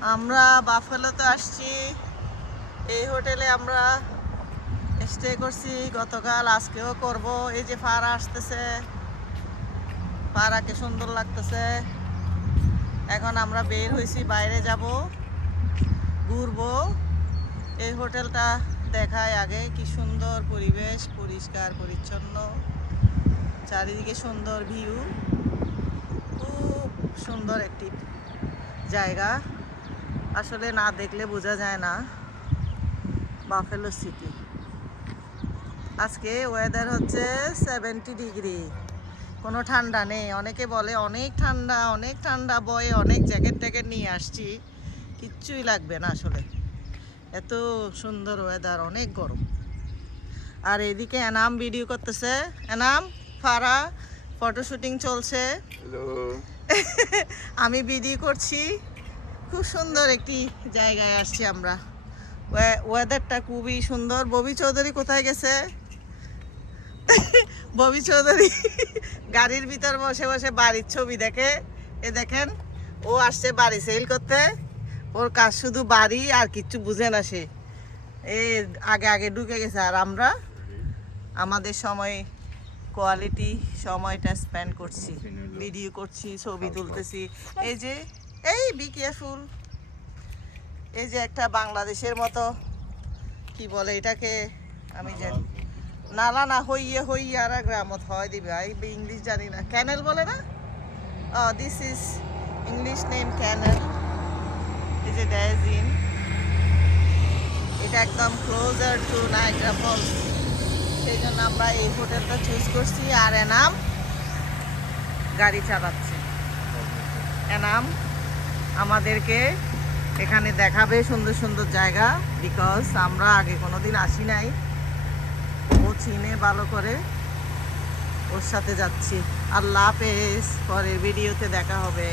আমরা বাফেলোতে আসছি। এই হোটেলে আমরা স্টে করছি গতকাল, আজকেও করব। এই যে পাড়া আসতেছে, পাড়াকে সুন্দর লাগতেছে। এখন আমরা বের হয়েছি, বাইরে যাব, ঘুরবো। এই হোটেলটা দেখায় আগে, কি সুন্দর পরিবেশ, পরিষ্কার পরিচ্ছন্ন, চারিদিকে সুন্দর ভিউ, খুব সুন্দর একটি জায়গা। আসলে না দেখলে বোঝা যায় না বাফেলো সিটি। আজকে ওয়েদার হচ্ছে 70 ডিগ্রি, কোনো ঠান্ডা নেই। অনেকে বলে অনেক ঠান্ডা, অনেক ঠান্ডা, বয়ে অনেক জ্যাকেট ট্যাকেট নিয়ে আসছি, কিচ্ছুই লাগবে না আসলে, এত সুন্দর ওয়েদার, অনেক গরম। আর এদিকে এনাম ভিডিও করতেছে, এনাম ফারা ফটো শুটিং চলছে, আমি ভিডিও করছি। খুব সুন্দর একটি জায়গায় আসছি আমরা, ওয়েদারটা খুবই সুন্দর। ববি চৌধুরী কোথায় গেছে? ববি চৌধুরী গাড়ির ভিতর বসে বসে বাড়ির ছবি দেখে। এ দেখেন, ও আসছে বাড়ি সেল করতে, ওর কাজ শুধু বাড়ি, আর কিচ্ছু বুঝে না সে। আগে আগে ঢুকে গেছে, আর আমরা আমাদের সময় কোয়ালিটি সময়টা স্পেন্ড করছি, ভিডিও করছি, ছবি তুলতেছি। এই যে এই বি কেয়ারফুল, এই যে একটা বাংলাদেশের মতো, কি বলে এটাকে, আমি জানি নালা না, হইয়ে হইয়ে আর গ্রামত হয় দিবে, ইংলিশ জানি না, ক্যানেল বলে না? দিস ইজ ইংলিশ নেম ক্যানেল। এই যে ড্যাজিন, এটা একদম ক্লোজার টু নায়াগ্রা ফলস, সেই জন্য আমরা এই হোটেলটা চুজ করছি। আর এনাম গাড়ি চালাচ্ছে, এনাম আমাদেরকে এখানে দেখাবে সুন্দর সুন্দর জায়গা, বিকজ আমরা আগে কোনোদিন আসি নাই, ও চিনে ভালো করে, ওর সাথে যাচ্ছি। আল্লাহ হাফেজ, পরের ভিডিওতে দেখা হবে।